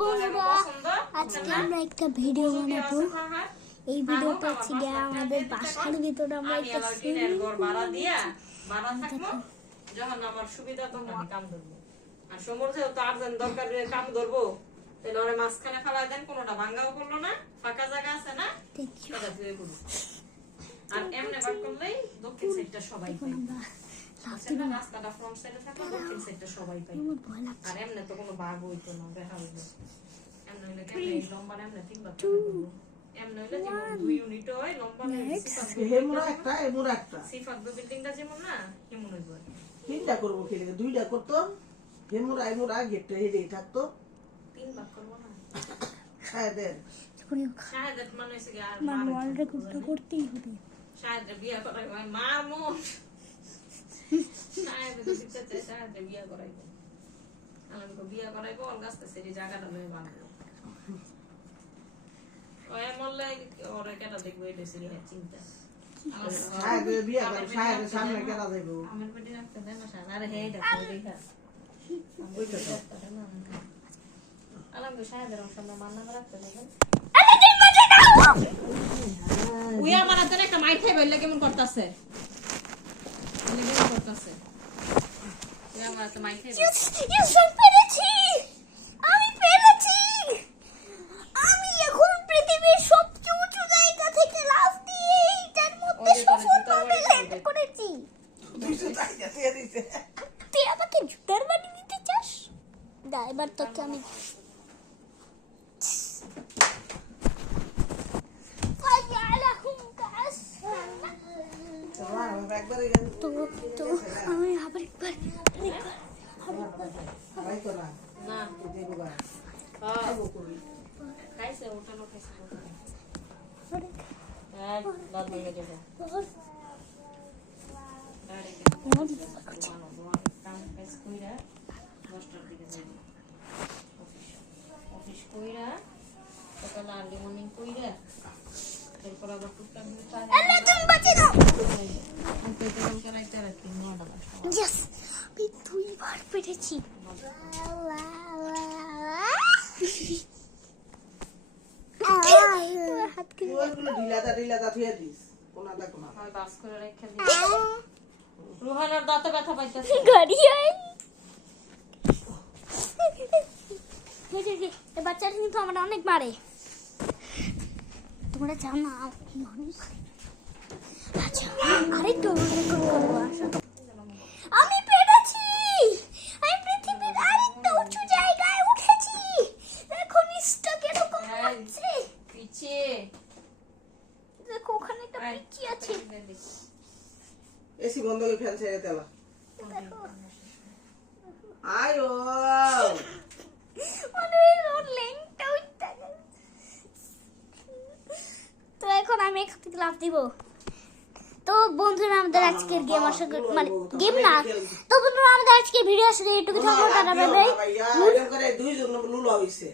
বন্ধুরা আজকে আমরা একটা ভিডিও বানাবো। এই ভিডিওটা হচ্ছে গিয়ে আমাদের বাসার ভিতরে আমরা একটা ভাড়া দিয়া ভাড়া থাকবো যখন আমার সুবিধা তখন আমি কাম ধরবো। আর সমর যে তার যেন দরকার কাম ধরবো তাহলে ওরে মাঝখানে ফেলা দেন, কোনোটা ভাঙ্গাও করলো না, ফাঁকা জায়গা আছে না সেটা ধুয়ে করবো। আর এমনি বার করলেই দক্ষিণ সাইডটা সবাই পাই, রাস্তাটা ফ্রন্ট সাইডে থাকলে দক্ষিণ সাইডটা সবাই পাই। আর এমনি তো কোনো ভাগ হইতো না, দেখা হইলো এমনি হইলে কেমন লম্বা এমনি 3 বার করবো। এমনি হইলে যেমন 2 ইউনিট হয় লম্বা হেমুরা একটা এমুরা একটা সিফাক দো বিল্ডিংটা যেমন না কেমন হইব। তিনটা করবো খেলে দুইটা করতো হেমুরা এমুরা গেটটা হেডেই থাকতো 3 ভাগ করব না শায়দের শাহেদের মানে হইছে কি আর ম্যানুয়াল রেকর্ড করতেই হবে। শাহেদের বিয়া করাই হয় মার মন শাহেদের তো দিতে চাই, শাহেদের বিয়া করাইব আমাকে বিয়া করাইব অলগাস্তে সেরি জায়গাটা লয়ে বানাবো। ওই মল্লে ওরে কেটা দেখবো এটা সেরি চিন্তা। শায়দের বিয়া করে শায়দের সামনে কেনা যাইবো আমার বেটি রাখতে দেন না শাহ আরে হেই দেখো দেখা ওইটা তো না আলামকে শাহেদের সামনে মান্না রাখতে দেন। উই আমার হাতে একটা মাই খাই বললে কেমন করতেছে কেমন করতেছে উই আমার হাতে মাই খাই আমি পেরেছি। আমি এখন পৃথিবীর সবচেয়ে উঁচু জায়গা থেকে লাফ দিয়ে এইটার মধ্যে সফলভাবে ল্যান্ড করেছি। তুই আমাকে জুতার বাড়ি দিতে চাস? দা এবার তোকে আমি আমি আবার একবার না খাইছে ওটানো খাইছে আর দাঁত ভেঙে যাবে অফিস কইরা সকালে আর্লি মর্নিং কইরা এরপর আবার টুকটাক আমি 2 বার পেরেছি। রুহানার দাঁতে ব্যথা পাইতেছে বাচ্চাটা কিন্তু আমার অনেক মারে, তোমরা জানো। আচ্ছা আরেকটু আমি পেরেছি। আমি পৃথিবীর আরেকটা উঁচু জায়গায় উঠেছি। দেখো নিচটা কিরকম লাগছে। পিছে দেখো ওখানে একটা পিচ্চি আছে। এসি বন্ধ করে ফ্যান ছেড়ে দেওয়া দেখো আয়ো মানে ওর লেংটা উঠতে গেল। তো এখন আমি এখান থেকে লাফ দিব। তো বন্ধুরা আমাদের আজকের গেম আসা মানে গেম না, তো বন্ধুরা আমাদের আজকে ভিডিও আসলে এইটুকু থাকলো। Tata bye bye. দুইজন লুলো হইছে।